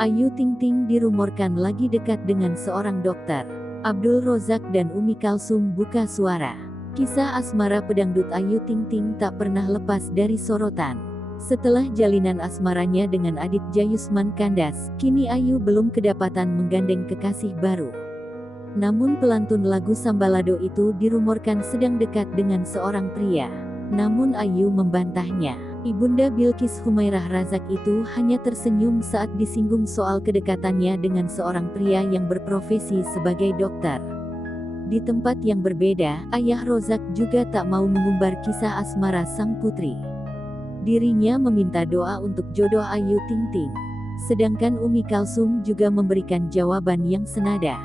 Ayu Ting Ting dirumorkan lagi dekat dengan seorang dokter. Abdul Rozak dan Umi Kalsum buka suara. Kisah asmara pedangdut Ayu Ting Ting tak pernah lepas dari sorotan. Setelah jalinan asmaranya dengan Aditya Yusman kandas, kini Ayu belum kedapatan menggandeng kekasih baru. Namun pelantun lagu Sambalado itu dirumorkan sedang dekat dengan seorang pria. Namun Ayu membantahnya. Ibunda Bilkis Humairah Razak itu hanya tersenyum saat disinggung soal kedekatannya dengan seorang pria yang berprofesi sebagai dokter. Di tempat yang berbeda, ayah Rozak juga tak mau mengumbar kisah asmara sang putri. Dirinya meminta doa untuk jodoh Ayu Ting Ting. Sedangkan Umi Kalsum juga memberikan jawaban yang senada.